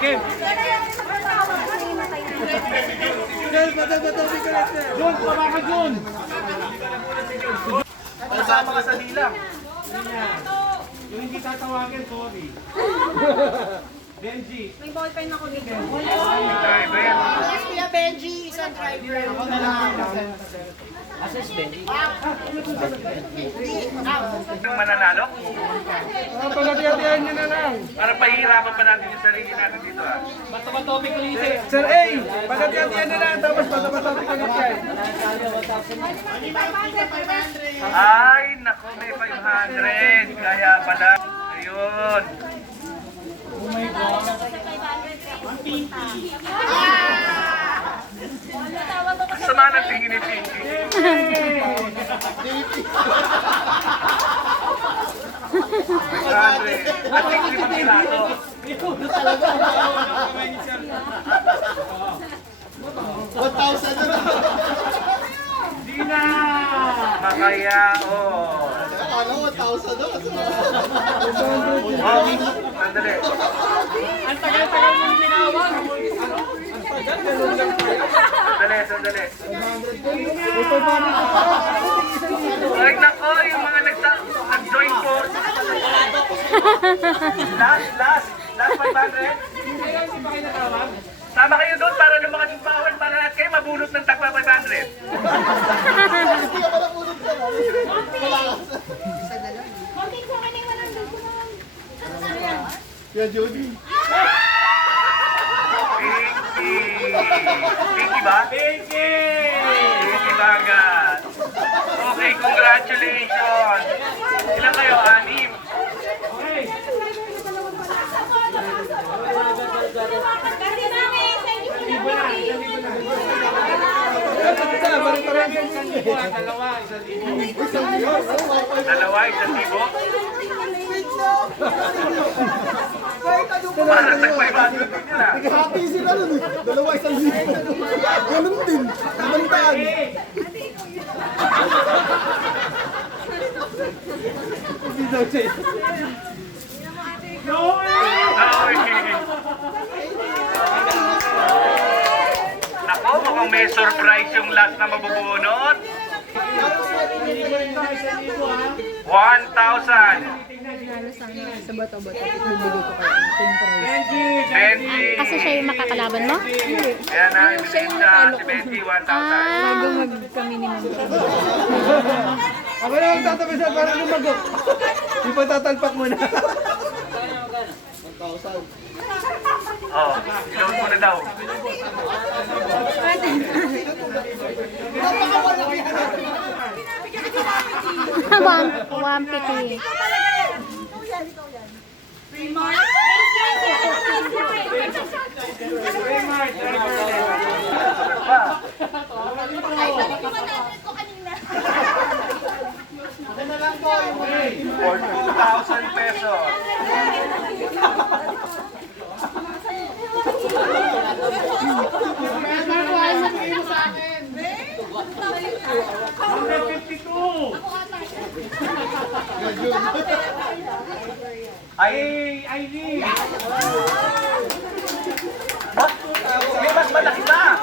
Game. Jun, baba ka Jun. Kasama ka sa nilang. Yung hindi tatawagin, sorry. Benji. May ballpen ako dito. Driver. Yes, Kuya Benji, isang driver. Ako na lang. Yung mananalo? Pagkatiyatihan nyo na lang. Para pahihirapan pa natin yung sarili natin dito ah. Bato-batopic ulit. Sir A, pagkatiyatihan nyo na lang. Tapos bato-batopic ulit yan. Ay, nako, may 500. Kaya pala. Ayun. Oh my God. Ang sama ng tingin ni Pinky. At tingin mo nila ito. Di na! Makaya, oh. Sandali. Ang tagal-tagal mong tinawag. Sandali. Ay, nako, yung mga nag-join force. Last 500. Sama kayo doon para lumakas yung power para lahat kayo mabulot ng tagpa 500. Pinky ba? Pinky Bagat. Okay, congratulations. Ilan kayo? 6. Okay. Dalawa, 1,000. Para sa 500 din yun ah. Hati sila nun eh. Dalawa, 1,000. Ganun din. Kamantaan. Hindi daw siya. Ako, mukhang may surprise yung last na mabubunot. 1,000. Sa bato-bato, bibigay ko kayo ang prize. Benji. Kasi siya yung makakalaban mo? Kaya na, ibigay sa si Benji, 1,000. Bago kami ni Ma'am. Ako na ang tatapisan para lumagok. Yung patatalpak mo na. Oh, ilawin mo na daw. One pity. For 2,000 pesos. Ay, Ivy! What? May mas malaki ba?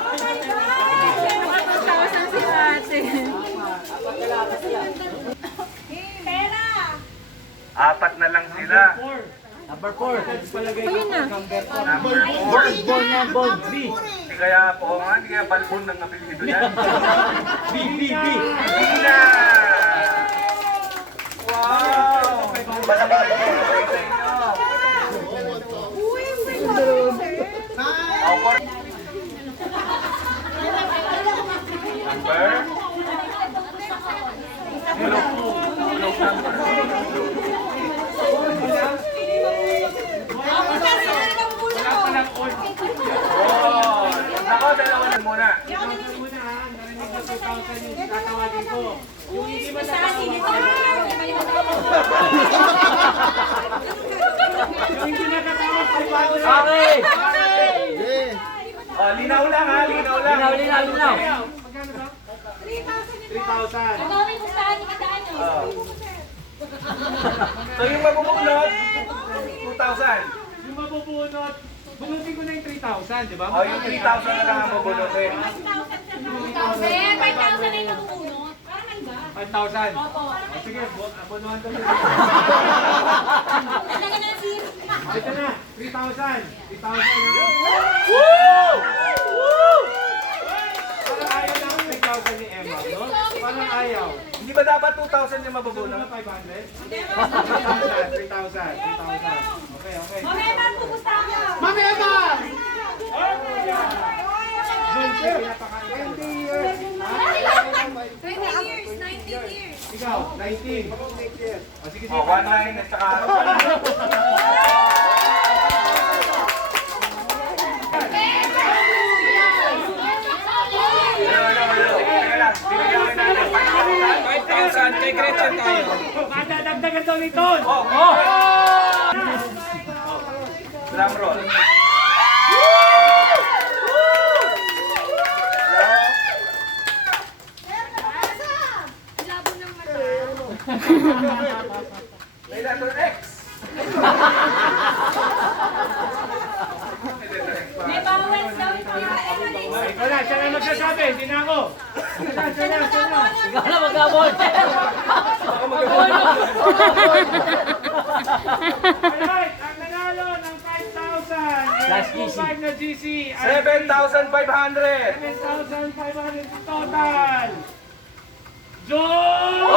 Apat na lang sila. Number 4. Ayun na. Number 4. Ball na ball. B. Hindi kaya po nga, hindi kaya balbon ng apelido yan. B. Tina! Wow! Malaki na yung sa inyo. Number? Bulok number. Oh, nako, dalawa na muna. Narinig na 2,000 yung tatawagin ko. Yung hindi ba yung hindi nakatawag 500. Okay! Oh, linaw lang ha, linaw lang. Linaw. Magkano ba? 3,000. Ang dami pustahan ni Madaan nyo. So yung mabubunot, 2,000. Yung mabubunot, bunutin ko na yung 3,000, di ba? O yung 3,000 na lang ang mabubunutin. 5,000 na yung nabubunot. Parang hangga. 5,000. Opo. Sige, abonuhan ko na. Talaga na si... Ito na, 3,000. 3,000 na. Parang ayaw na ang 3,000 ni Emma, no? Parang ayaw. Hindi ba dapat 2,000 yung mabubunot? 500? 3,000. 3,000. Okay, okay. Okay, ma'am, pupustahan nyo. Mami Emma! Jun, sir. 20 years, 19 years. Ikaw, 19. O, sige, sige. O, 1,900 at saka... Teka lang, bibigyan natin 5,000. 5,000 kay Gretchen tayo. Madadagdagan daw nito. Drum roll. Labo ng mata. May letter X. May bawal daw ito. Ikaw na, siya na magsasabi, hindi na ako. Siya na. Ikaw na mag-abot. Alright, ang nanalo ng 5,000. Last GC. 5 na GC. ay 7,500. 7,500 total. John!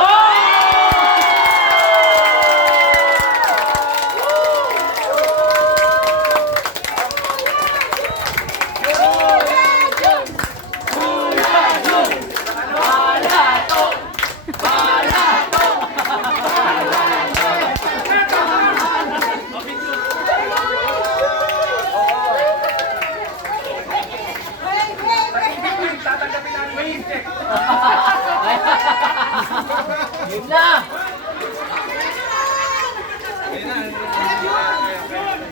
Tatanggapin namin yung check. Yun na.